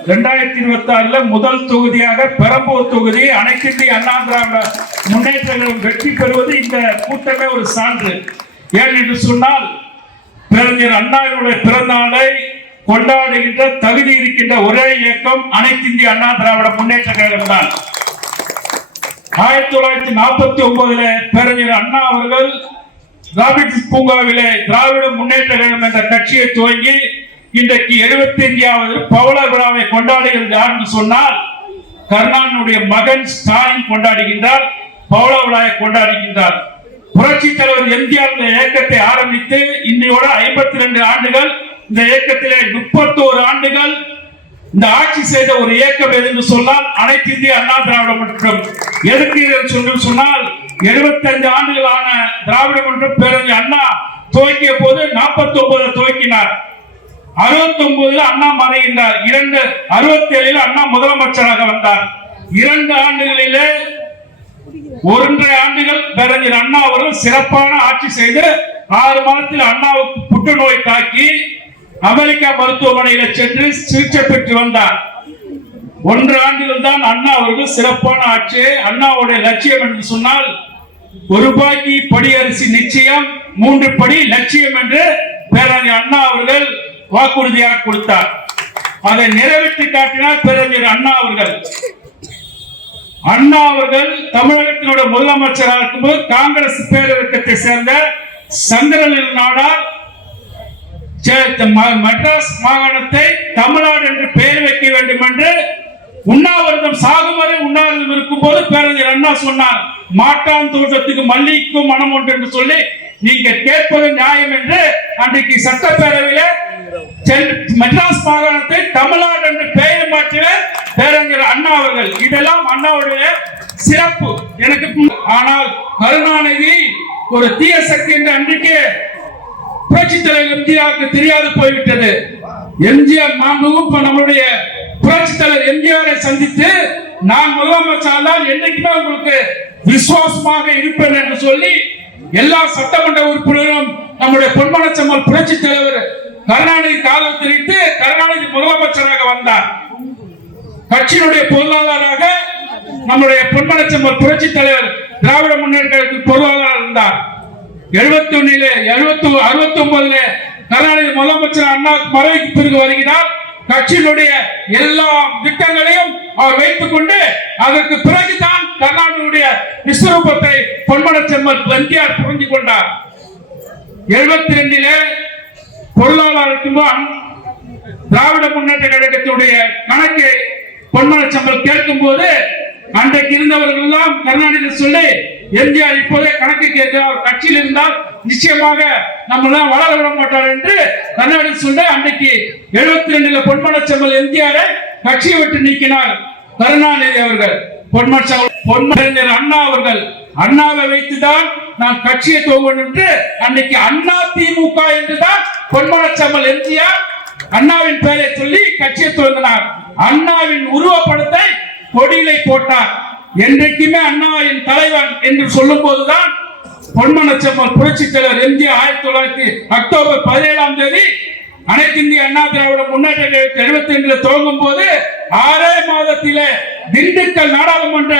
இரண்டாயிரத்தி இருபத்தி ஆறுல முதல் தொகுதியாக பெரம்பூர் தொகுதி அனைத்து அண்ணா திராவிட முன்னேற்ற வெற்றி பெறுவது இந்த கூட்டமே ஒரு சான்று. ஏன் என்று சொன்னால் பேரறிஞர் அண்ணாவினுடைய பிறந்த நாளை கொண்டாடுகின்ற தகுதி இருக்கின்ற ஒரே இயக்கம் அனைத்து இந்திய அண்ணா திராவிட முன்னேற்ற கழகம் தான். ஆயிரத்தி தொள்ளாயிரத்தி நாற்பத்தி ஒன்பதுல பேரறிஞர் அண்ணா அவர்கள் திராவிட பூங்காவிலே திராவிட முன்னேற்ற கழகம் என்ற கட்சியை துவங்கி இன்றைக்கு எழுபத்தி அஞ்சாவது பவள விழாவை கொண்டாடுகிறது என்று சொன்னால் கருணாநிதியுடைய மகன் ஸ்டாலின் கொண்டாடுகின்றார் பவள விழாவை கொண்டாடுகின்றார். புரட்சி தலைவர் எம்ஜிஆர் இயக்கத்தை ஆரம்பித்து இன்னையோட ஐம்பத்தி ரெண்டு ஆண்டுகள் இந்த இயக்கத்திலே முப்பத்தோரு ஆண்டுகள் இந்த ஆட்சி செய்த ஒரு இயக்கம் எதுன்னு சொன்னால் அனைத்து இந்திய அண்ணா திராவிட மன்றம். எதுக்கு இதை சொல்லி சொன்னால் 75 ஆண்டுகளான திராவிட மன்றம் பேரறிஞர் அண்ணா துவக்கிய போது 49 துவக்கினார். 69 அண்ணா மறைகின்றார். இரண்டு 67 அண்ணா முதலமைச்சராக வந்தார். இரண்டு ஆண்டுகளிலே ஒன்றரை ஆண்டுகள் பேரறிஞர் அண்ணா அவர்கள் சிறப்பான ஆட்சி செய்து ஆறு மாதத்தில் அண்ணாவுக்கு புற்றுநோய் தாக்கி அமெரிக்கா மருத்துவமனையில சென்று சிகிச்சை பெற்று வந்தார். ஒன்று ஆண்டுகள் தான் அண்ணா அவர்கள் சிறப்பான ஆட்சி அண்ணாவுடைய லட்சியம் என்று சொன்னால் ஒரு ரூபாய்க்கு படி அரிசி நிச்சயம் மூன்று படி லட்சியம் என்று பேரறிஞர் அண்ணா அவர்கள் வாக்குறுதியாக கொடுத்தார். அதை நிறைவேற்றி காட்டினார் பேரறிஞர் அண்ணா அவர்கள். அண்ணா அவர்கள் தமிழகத்தினுடைய முதலமைச்சராக இருக்கும்போது காங்கிரஸ் பேரவைக்கத்தை சேர்ந்த சங்கரலில் நாடார் சே- ம- மெட்ராஸ் மாகாணத்தை தமிழ்நாடு என்று பெயர் வைக்க வேண்டும் என்று உண்ணாவிரதம் சாகும் வரை உண்ணாவிரதம் இருக்கும் போது பேரறிஞர் அண்ணா சொன்னார். மாட்டான் தோட்டத்துக்கு மல்லிக்கும் மனம் ஒன்று என்று சொல்லி நீங்க கேட்பது நியாயம் என்று அன்றைக்கு சட்டப்பேரவையில மெட்ராஸ் மாகாணத்தை தமிழ்நாடு என்று பெயர் மாற்றின பேரறிஞர் அண்ணா அவர்கள். இதெல்லாம் அண்ணாவுடைய சிறப்பு. எனக்கு ஆனால் கருணாநிதி ஒரு தீய சக்தி என்று அன்றைக்கு புரட்சி தலைவர் எம்ஜிஆருக்கு தெரியாது போய்விட்டது. எம்ஜிஆர் மாண்புக்கும் இப்ப நம்மளுடைய புரட்சி தலைவர் எம்ஜிஆரை சந்தித்து நான் முதலமைச்சர் தான் என்னைக்குமே உங்களுக்கு விசுவாசமாக இருப்பேன் என்று சொல்லி எல்லா சட்டமன்ற உறுப்பினரும் நம்முடைய பொன்மனச்சம்மல் புரட்சி தலைவர் கருணாநிதி காதல் திரித்து கருணாநிதி முதலமைச்சராக வந்தார். கட்சியினுடைய பொருளாளராக நம்முடைய பொன்மனச்சம்மல் புரட்சி தலைவர் திராவிட முன்னேற்ற பொருளாளர் இருந்தார். எழுபத்தி ஒன்னில எழுபத்தி அறுபத்தி ஒன்பதுல கருணாநிதி முதலமைச்சர் அண்ணா மறைவுக்கு பிறகு வருகிறார். கட்சியினுடைய எல்லா திட்டங்களையும் அவர் வைத்துக் கொண்டு அதற்கு பிறகுதான் கர்நாடகனுடைய விஸ்வரூபத்தை பொன்மனச்செம்மல் எம்ஜிஆர் புரிஞ்சு கொண்டார். எழுபத்தி ரெண்டிலே பொருளாளர் இருக்கும்போது திராவிட முன்னேற்ற கழகத்துடைய கணக்கை பொன்மனச்சம்பல் கேட்கும் போது அன்றைக்கு இருந்தவர்கள் எல்லாம் கருணாநிதி சொல்லி எம்ஜிஆர் இப்போதே கணக்கு கேட்கிறார் கட்சியில் இருந்தால் நிச்சயமாக நம்ம எல்லாம் வளர விட மாட்டார் என்று கருணாநிதி சொல்ல அன்றைக்கு எழுபத்தி ரெண்டுல பொன்மனச்சம்பல் எம்ஜிஆரை கட்சியை விட்டு நீக்கினார் கருணாநிதி அவர்கள். பொன்மனச்சம்பல் பொன்மறிஞர் அண்ணா அவர்கள். அண்ணாவை வைத்துதான் நான் கட்சியை துவங்கணும் அன்னைக்கு அண்ணா திமுக என்றுதான் பொன்மனச்சம்பல் எம்ஜிஆர் அண்ணாவின் பெயரை சொல்லி கட்சியை துவங்கினார். அண்ணாவின் உருவப்படத்தை கொடியிலை போட்டார். என்றைக்குமே அண்ணாவின் தலைவன் என்று சொல்லும் போதுதான் பொன்மனச்சம்மல் புரட்சி தலைவர் எம்ஜிஆர் ஆயிரத்தி தொள்ளாயிரத்தி அக்டோபர் பதினேழாம் தேதி அனைத்து இந்திய அண்ணா திராவிட முன்னேற்ற கழகத்தை எழுபத்தி ரெண்டுல துவங்கும் போது ஆறே மாதத்திலே திண்டுக்கல் நாடாளுமன்ற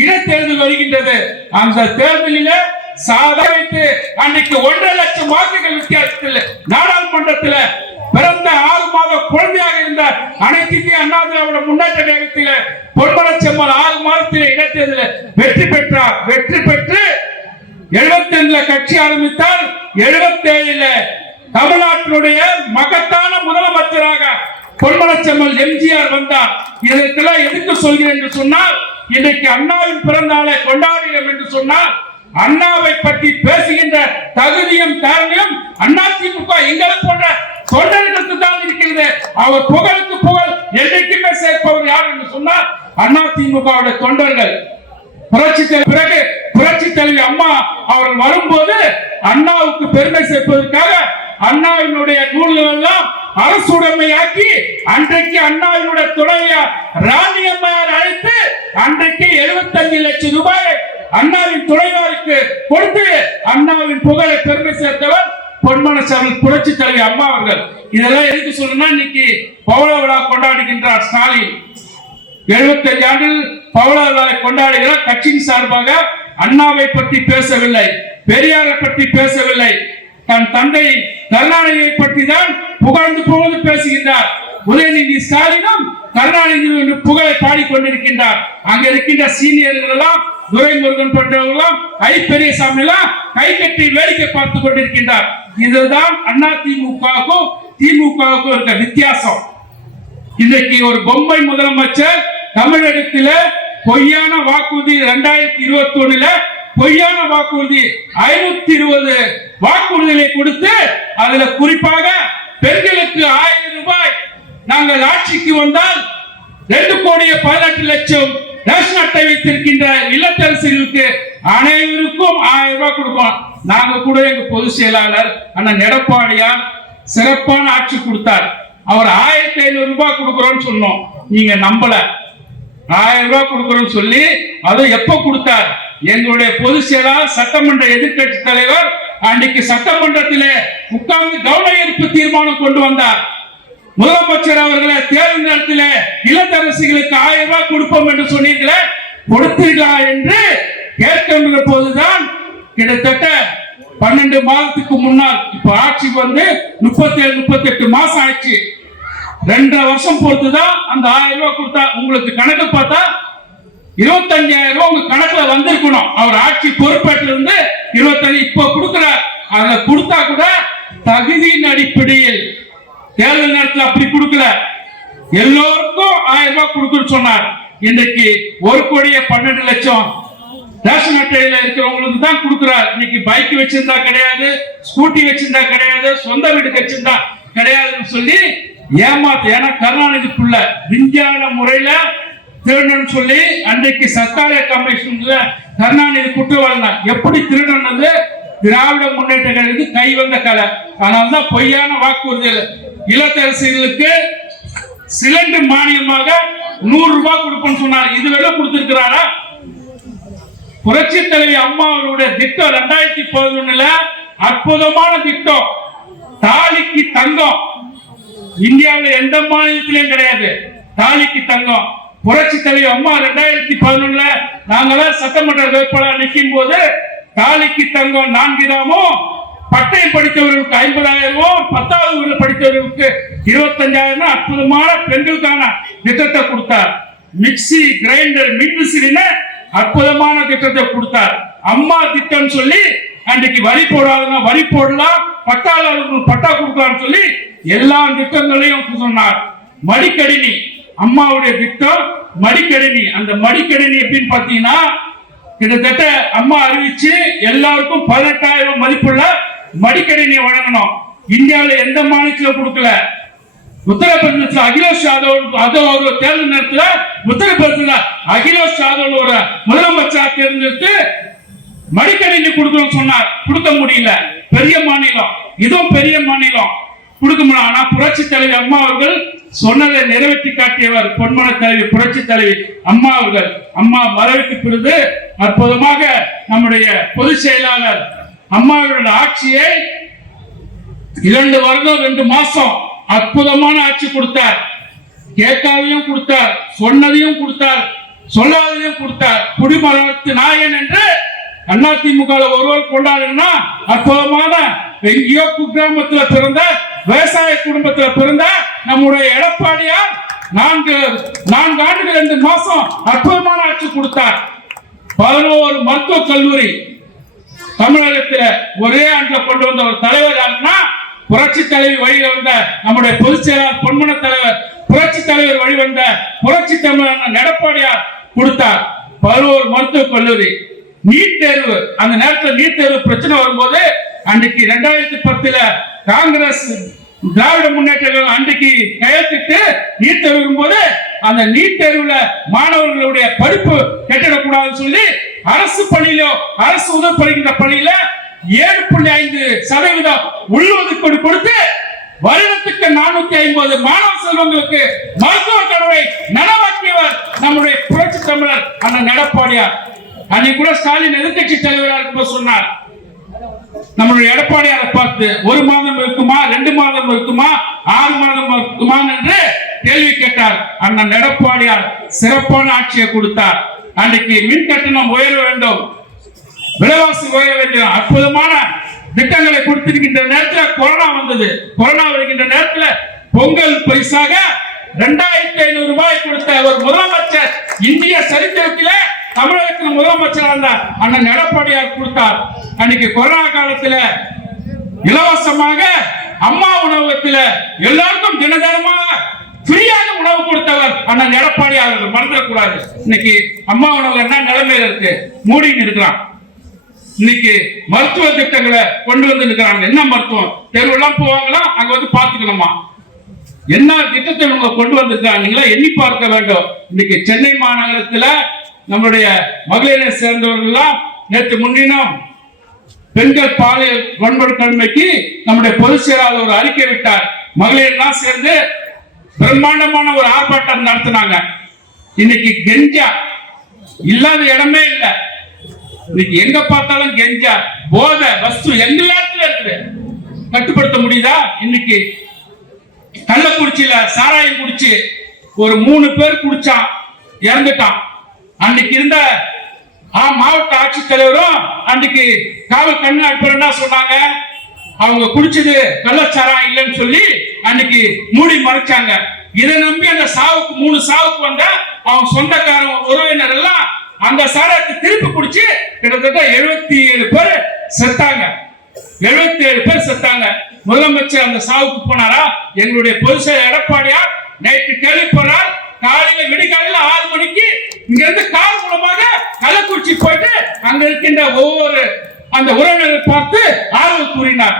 இடைத்தேர்தல் வருகின்றது. அந்த தேர்தலிலே சாதனை அன்னைக்கு ஒன்றரை லட்சம் வாக்குகள் வித்தியாசத்தில் நாடாளுமன்றத்தில் பிறந்த ஆறு மாத குழந்தையாக இருந்த அனைத்து அண்ணா திராவிட முன்னேற்ற கழகத்தில பொன்மலச்செம்மல் ஆறு மாதத்தில் இடைத்தேர்தலில் வெற்றி பெற்றார். வெற்றி பெற்று எழுபத்தி ரெண்டுல கட்சி ஆரம்பித்தால் எழுபத்தி ஏழுல தமிழ்நாட்டினுடைய மகத்தான முதலமைச்சராக பொன்மலச்செம்மல் எம்ஜிஆர் வந்தார். இதற்கெல்லாம் எதுக்கு சொல்கிறேன் என்று சொன்னால் இன்றைக்கு அண்ணாவின் பிறந்த நாளை கொண்டாடுகிறோம் என்று சொன்னால் அண்ணாவை பற்றி பேசுகின்ற தகுதியும் தாளையும் அண்ணா திமுக எங்களை போன்ற தொண்டர்களுக்கு தான் இருக்கிறது. அவர் புகழுக்கு புகழ் என்றைக்குமே சேர்ப்பவர் யார் என்று சொன்னால் அதிமுக தொண்டர்கள். புரட்சி பிறகு புரட்சி தலைவி அம்மா அவர்கள் வரும்போது அண்ணாவுக்கு பெருமை சேர்ப்பதற்காக அண்ணாவினுடைய நூல்கள் எல்லாம் அரசுடைமையாக்கி அன்றைக்கு அண்ணாவினுடைய துணையா ராணி அம்மையார் அழைத்து அன்றைக்கு 75 லட்சம் ரூபாய் அண்ணாவின் துணைவாருக்கு கொடுத்து அண்ணாவின் புகழை பெருமை சேர்த்தவர் பொன்மனசாமி புரட்சி தலைவி அம்மா அவர்கள். இதெல்லாம் எதுக்கு சொல்லணும்னா இன்னைக்கு பவள விழா கொண்டாடுகின்றார் ஸ்டாலின். 75 ஆண்டில் பவள விழாவை கொண்டாடுகிறார் கட்சியின் சார்பாக அண்ணாவை பற்றி பேசவில்லை பெரியாரை பற்றி பேசவில்லை. தன் தந்தை கருணாநிதியை பற்றி தான் புகழ்ந்து புகழ்ந்து பேசுகின்றார். உதயநிதி ஸ்டாலினும் கருணாநிதி என்று புகழை பாடிக்கொண்டிருக்கின்றார். அங்க இருக்கின்ற சீனியர்கள் எல்லாம் துரைமுருகன் போன்றவர்களும் ஐ பெரியசாமி எல்லாம் கை கட்டி வேடிக்கை பார்த்து கொண்டிருக்கின்றார். இதுதான் அண்ணா திமுகவுக்கும் திமுகவுக்கும் இருக்க வித்தியாசம். இன்றைக்கு ஒரு பொம்மை முதலமைச்சர் தமிழகத்தில பொய்யான வாக்குறுதி இரண்டாயிரத்தி இருபத்தி ஒண்ணுல பொய்யான வாக்குறுதி ஐநூத்தி இருபது வாக்குறுதிகளை கொடுத்து அதுல குறிப்பாக பெண்களுக்கு ஆயிரம் ரூபாய் நாங்கள் ஆட்சிக்கு வந்தால் ரெண்டு கோடியே பதினெட்டு லட்சம் ரேஷன் அட்டை வைத்திருக்கின்ற இல்லத்தரசிகளுக்கு அனைவருக்கும் ஆயிரம் ரூபாய் கொடுப்போம். நாங்க கூட எங்க பொதுச் செயலாளர் அண்ணன் எடப்பாடியார் சிறப்பான ஆட்சி கொடுத்தார். அவர் ஆயிரத்தி ஐநூறு ரூபாய் கொடுக்குறோம்னு சொன்னோம். நீங்க நம்பல. ஆயிரம் ரூபாய் கொடுக்குறோம்னு சொல்லி அதை எப்ப கொடுத்தார்? எங்களுடைய பொதுச் செயலாளர் சட்டமன்ற எதிர்க்கட்சி தலைவர் அன்னைக்கு சட்டமன்றத்திலே உட்கார்ந்து கவன ஈர்ப்பு தீர்மானம் கொண்டு வந்தார். முதலமைச்சர் அவர்களை தேர்தல் நேரத்தில் இளத்தரசிகளுக்கு ஆயிரம் ரூபாய் கொடுப்போம் என்று சொன்னீர்களே கொடுத்தீர்களா என்று கேட்கின்ற போதுதான் கிட்டத்தட்ட பன்னெண்டு மாதத்துக்கு முன்னால் இப்ப ஆட்சி வந்து முப்பத்தி ஏழு முப்பத்தி எட்டு மாசம் ஆயிடுச்சு. ரெண்டரை வருஷம் பொறுத்துதான் அந்த ஆயிரம் ரூபாய் கொடுத்தா உங்களுக்கு கணக்கு பார்த்தா இருபத்தஞ்சாயிரம் ரூபாய் உங்க கணக்குல வந்திருக்கணும். அவர் ஆட்சி பொறுப்பேற்று இருந்து இருபத்தஞ்சு இப்ப கொடுக்கிறார். அதை கொடுத்தா கூட தகுதியின் அடிப்படையில் தேர்தல் நேரத்தில் அப்படி கொடுக்கல. எல்லோருக்கும் ஆயிரம் ரூபாய் கொடுக்குன்னு சொன்னார். இன்னைக்கு ஒரு கோடியே பன்னெண்டு லட்சம் ரேஷன் அட்டையில இருக்கிறவங்களுக்கு தான் கொடுக்குறார். இன்னைக்கு பைக் வச்சிருந்தா கிடையாது ஸ்கூட்டி வச்சிருந்தா கிடையாது சொந்த வீடு வச்சிருந்தா கிடையாதுன்னு சொல்லி ஏமாத்து ஏன்னா கருணாநிதி புள்ள விஞ்ஞான முறையில திருடன்னு சொல்லி அன்றைக்கு சர்க்காரிய கமிஷன்ல கருணாநிதி குற்றவாளி எப்படி எப்படி வந்து திராவிட முன்னேற்ற கழகத்துக்கு கை வந்த கலை. அதனால தான் பொய்யான வாக்குறுதிகள். இல்லத்தரசிகளுக்கு சிலிண்டர் மானியமாக நூறு ரூபாய் கொடுப்போம்னு சொன்னார். இதுவரை கொடுத்திருக்கிறாரா? புரட்சி தலைவி அம்மா அவருடைய திட்டம் ரெண்டாயிரத்தி பதினொன்னுல அற்புதமான திட்டம். தாலிக்கு தங்கம். இந்தியாவில் எந்த மாநிலத்திலையும் கிடையாது. தாலிக்கு தங்கம். புரட்சி தலைவி அம்மா ரெண்டாயிரத்தி பதினொன்னுல நாங்களாம் சட்டமன்ற வேட்பாளர் நிற்கும் போது தாலிக்கு தங்கம் நான்கு கிராமும் பட்டயம் படித்தவர்களுக்கு ஐம்பதாயிரமும் பத்தாவது படித்தவர்களுக்கு இருபத்தஞ்சாயிரம் அற்புதமான பெண்களுக்கான திட்டத்தை கொடுத்தார். மிக்சி கிரைண்டர் மின்விசிறின்னு அற்புதமான திட்டத்தை கொடுத்தார். அம்மா திட்டம் சொல்லி அன்றைக்கு வரி போடாதவங்க வரி போடலாம் பட்டாளர்களுக்கு பட்டா கொடுக்கலாம்னு சொல்லி எல்லா திட்டங்களையும் சொன்னார். மடிக்கணினி அம்மாவுடைய திட்டம் மடிக்கணினி. அந்த மடிக்கணினி எப்படின்னு பார்த்தீங்கன்னா கிட்டத்தட்ட அம்மா அறிவிச்சு எல்லாருக்கும் பதினெட்டாயிரம் மதிப்புள்ள மடிக்கணினி வழங்கணும். இந்தியாவில் எந்த மாநிலத்தில் கொடுக்கல? உத்தரப்பிரதேச அகிலேஷ் யாதவ் அதோ ஒரு தேர்தல் நேரத்துல உத்தரப்பிரதேச அகிலேஷ் யாதவ் ஒரு முதலமைச்சர் தேர்ந்தெடுத்து மடிக்கணினி கொடுக்கணும் சொன்னார். கொடுக்க முடியல. பெரிய மாநிலம். இதுவும் பெரிய மாநிலம். கொடுக்க முடியும் ஆனா புரட்சி தலைவி அம்மா அவர்கள் சொன்னதை நிறைவேற்றி காட்டியவர் பொன்மன தலைவி புரட்சி தலைவி அம்மா அவர்கள். அம்மா மறைவுக்கு பிறகு அற்புதமாக நம்முடைய பொதுச் செயலாளர் அம்மாவோட ஆட்சியை இரண்டு வருடம் ரெண்டு மாசம் அற்புதமான ஆட்சி கொடுத்தார். கேட்காதையும் கொடுத்தார் சொன்னதையும் கொடுத்தார் சொல்லாததையும் கொடுத்தார். குடிமரத்து நாயன் என்று அதிமுக ஒருவர் கொண்டாடுனா அற்புதமான எங்கேயோ குக்கிராமத்துல பிறந்த விவசாய குடும்பத்துல பிறந்த நம்முடைய எடப்பாடியார் நான்கு நான்கு ஆண்டுகள் ரெண்டு மாசம் அற்புதமான ஆட்சி கொடுத்தார். பதினோரு மருத்துவக் கல்லூரி தமிழகத்துல ஒரே ஆண்டுல கொண்டு வந்த ஒரு தலைவர் யாருன்னா புரட்சி தலைவி வழியில் வந்த நம்முடைய பொதுச் செயலாளர் பொன்மன தலைவர் புரட்சி தலைவர் வழிவந்த புரட்சி தமிழர் எடப்பாடியார் கொடுத்தார். பருவூர் மருத்துவக் கல்லூரி. நீட் தேர்வு அந்த நேரத்தில் நீட் தேர்வு பிரச்சனை வரும்போது அன்னைக்கு ரெண்டாயிரத்தி பத்துல காங்கிரஸ் திராவிட முன்னேற்ற அன்றைக்கு கையெழுத்திட்டு நீட் தேர்வு போது அந்த நீட் தேர்வுல மாணவர்களுடைய படிப்பு கெட்டிடக்கூடாதுன்னு சொல்லி அரசு பள்ளியிலோ அரசு உதவி பள்ளியில ஏழு புள்ளி ஐந்து சதவீதம் உள்ஒதுக்கீடு கொடுத்து வருடத்துக்கு நானூத்தி ஐம்பது மாணவ செல்வங்களுக்கு மருத்துவ கடவுளை நனவாக்கியவர் நம்முடைய புரட்சி தமிழர் அண்ணன் எடப்பாடியார். அன்னைக்கு கூட ஸ்டாலின் எதிர்கட்சி தலைவராக இருக்கும் சொன்னார். நம்மளுடைய எடப்பாடியாரை பார்த்து ஒரு மாதம் இருக்குமா ரெண்டு மாதம் இருக்குமா ஆறு மாதம் இருக்குமா என்று கேள்வி கேட்டார். அண்ணன் எடப்பாடியார் சிறப்பான ஆட்சியை கொடுத்தார். அன்றைக்கு மின் கட்டணம் உயர வேண்டும். விலைவாசி உயர வேண்டும். அற்புதமான திட்டங்களை கொடுத்திருக்கின்ற நேரத்தில் கொரோனா வந்தது. கொரோனா வருகின்ற நேரத்தில் பொங்கல் பரிசாக இரண்டாயிரத்தி ஐநூறு ரூபாய் கொடுத்த ஒரு முதலமைச்சர் இந்திய சரித்திரத்திலே தமிழகத்தில் முதலமைச்சர் அந்த அண்ணன் எடப்பாடியார் கொடுத்தார். அன்னைக்கு கொரோனா காலத்துல இலவசமாக அம்மா உணவகத்தில் எல்லாருக்கும் தினதனமாக ஃப்ரீயாக உணவு கொடுத்தவர் அண்ணன் எடப்பாடி அவர்கள் மறந்துடக்கூடாது இன்னைக்கு அம்மா உணவு என்ன நிலைமையில இருக்கு? மூடின்னு இருக்கிறான். இன்னைக்கு மருத்துவ திட்டங்களை கொண்டு வந்து இருக்கிறாங்க என்ன மருத்துவம்? தெருவெல்லாம் போவாங்களா? அங்க வந்து பாத்துக்கணுமா என்ன திட்டத்தை இவங்க கொண்டு வந்திருக்காங்களா எண்ணி பார்க்க வேண்டும். இன்னைக்கு சென்னை மாநகரத்துல நம்மளுடைய மகளிரை சேர்ந்தவர்கள்லாம் நேற்று முன்தினம் பெண்கள் பாலியல் வன்கொடுமைக்கு நம்முடைய பொதுச் செயலாளர் ஒரு அறிக்கை விட்டார். மகளிர்லாம் சேர்ந்து பிரம்மாண்டமான ஒரு ஆர்ப்பாட்டம் நடத்தினாங்க. இன்னைக்கு கெஞ்சா இல்லாத இடமே இல்லை. இன்னைக்கு எங்க பார்த்தாலும் கெஞ்சா போதை வஸ்து எங்க இருக்குது. கட்டுப்படுத்த முடியுதா? இன்னைக்கு கள்ளக்குறிச்சியில சாராயம் குடிச்சு ஒரு மூணு பேர் குடிச்சான் இறந்துட்டான். அன்னைக்கு இருந்த மாவட்ட ஆட்சித்தலைவரும் அன்னைக்கு காவல் கண்ணு என்ன சொன்னாங்க? அவங்க குடிச்சது கள்ளச்சாராயம் இல்லைன்னு சொல்லி அன்னைக்கு மூடி மறைச்சாங்க. இதை நம்பி அந்த சாவுக்கு மூணு சாவுக்கு வந்த அவங்க சொந்தக்காரன் உறவினர் எல்லாம் அந்த சாரத்தை திருப்பி குடிச்சு கிட்டத்தட்ட எழுபத்தி ஏழு பேர் செத்தாங்க. எழுபத்தி ஏழு பேர் செத்தாங்க. முதலமைச்சர் அந்த சாவுக்கு போனாரா? எங்களுடைய பொதுச் செயலர் எடப்பாடியார் நேற்று கேள்வி காலையில விடிகாலையில ஆறு மணிக்கு இங்க இருந்து கார் மூலமாக கள்ளக்குறிச்சி போயிட்டு அங்க இருக்கின்ற ஒவ்வொரு அந்த உறவினரை பார்த்து ஆறுதல் கூறினார்.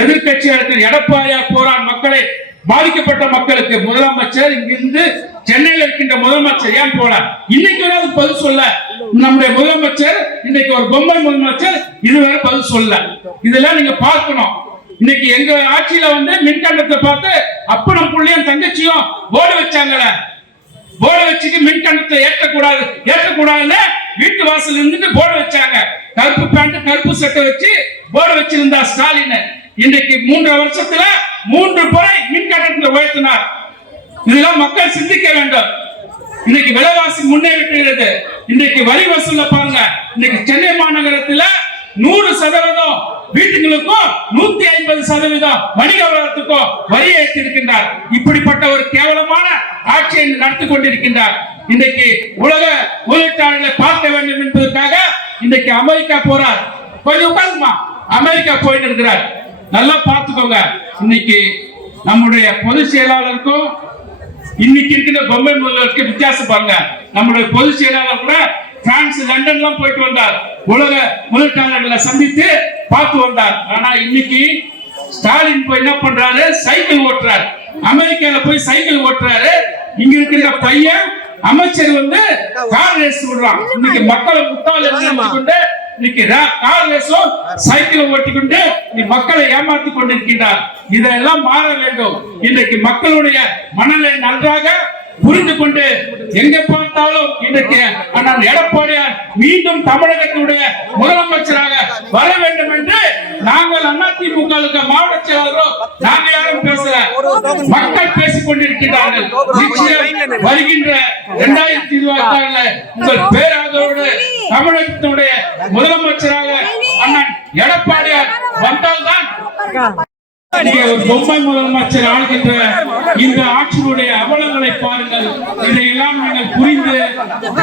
எதிர்கட்சியாளர்கள் எடப்பாடியார் போரான் மக்களை பாதிக்கப்பட்ட மக்களுக்கு முதலமைச்சர் இங்கிருந்து சென்னையில் இருக்கின்ற முதலமைச்சர் ஏன் போனார்? இன்னைக்கு வரை பதில் சொல்ல. நம்முடைய முதலமைச்சர் இன்னைக்கு ஒரு பொம்மை முதலமைச்சர் இதுவரை பதில் சொல்ல. இதெல்லாம் நீங்க பார்க்கணும். இன்னைக்கு எங்க ஆட்சியில வந்து மின்கண்டத்தை பார்த்து அப்பனும் பிள்ளையும் தங்கச்சியும் போர்டு வச்சாங்களே. போர்டு வச்சுக்கு மின்கண்டத்தை ஏற்றக்கூடாது ஏற்றக்கூடாதுன்னு வீட்டு வாசல் இருந்து போர்டு வச்சாங்க. கருப்பு பேண்ட் கருப்பு சட்டை வச்சு போர்டு வச்சிருந்தா ஸ்டாலின். இன்றைக்கு மூன்று வருஷத்துல மூன்று முறை மின் கட்டணத்தை உயர்த்தினார். இதெல்லாம் மக்கள் சிந்திக்க வேண்டும். இன்னைக்கு விலைவாசி முன்னேறிட்டு இன்னைக்கு வரி வசூல பாருங்க. இன்னைக்கு சென்னை மாநகரத்துல நூறு சதவீதம் வீட்டுகளுக்கும் நூத்தி ஐம்பது சதவீதம் வணிக வளத்துக்கும் வரி ஏற்றிருக்கின்றார். இப்படிப்பட்ட ஒரு கேவலமான ஆட்சியை நடத்தி கொண்டிருக்கின்றார். இன்றைக்கு உலக முதலீட்டாளர்களை பார்க்க வேண்டும் என்பதற்காக இன்றைக்கு அமெரிக்கா போறார். கொஞ்சம் உட்காருமா அமெரிக்கா போயிட்டு இருக்கிறார். நல்லா பார்த்துக்கோங்க. இன்னைக்கு நம்முடைய பொதுச் செயலாளருக்கும் இன்னைக்கு இருக்கிற பொம்மை முதல்வருக்கு வித்தியாசம் பாருங்க. நம்முடைய பொதுச் செயலாளர் கூட பிரான்ஸ் லண்டன்லாம் போயிட்டு வந்தார். உலக முதலீட்டாளர்களை சந்தித்து பார்த்து வந்தார். ஆனா இன்னைக்கு ஸ்டாலின் போய் என்ன பண்றாரு? சைக்கிள் ஓட்டுறாரு. அமெரிக்கால போய் சைக்கிள் ஓட்டுறாரு. இங்க இருக்கிற பையன் அமைச்சர் வந்து கார் ரேஸ் விடுறான். இன்னைக்கு மக்களை முட்டாள் கொண்டு இன்னைக்கு கார் ரேஸும் சைக்கிளை ஓட்டிக்கொண்டு நீ மக்களை ஏமாத்தி கொண்டிருக்கின்றார் இதெல்லாம் மாற வேண்டும். இன்றைக்கு மக்களுடைய மனநிலை நன்றாக புரிந்து கொண்டு எங்க பார்த்தாலும் இன்றைக்கு அண்ணன் எடப்பாடியார் மீண்டும் தமிழகத்தினுடைய முதலமைச்சராக வர வேண்டும் என்று நாங்கள் அதிமுக மாவட்ட செயலாளரோ நாங்க யாரும் பேசல. மக்கள் பேசிக் கொண்டிருக்கிறார்கள் நிச்சயம் வருகின்ற இரண்டாயிரத்தி இருபத்தி ஆறுல உங்கள் பேராதரோடு தமிழகத்தினுடைய முதலமைச்சராக அண்ணன் எடப்பாடியார் வந்தால்தான் ஒரு பொம்மை முதலமைச்சர் ஆளுகின்ற இந்த ஆட்சியினுடைய அவலங்களை பாருங்கள். இதையெல்லாம் நீங்கள் புரிந்து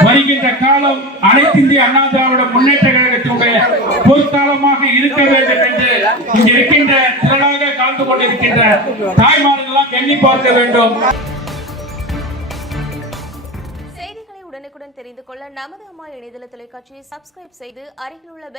வருகின்ற காலம் அனைத்து இந்திய அண்ணா திராவிட முன்னேற்ற கழகத்தினுடைய பொற்காலமாக இருக்க வேண்டும் என்று இங்கு இருக்கின்ற திரளாக கலந்து கொண்டிருக்கின்ற தாய்மார்கள் எல்லாம் எண்ணி பார்க்க வேண்டும். செய்திகளை உடனுக்குடன் தெரிந்து கொள்ள நமது அம்மா இணையதள தொலைக்காட்சியை சப்ஸ்கிரைப் செய்து அருகில் உள்ள பெல்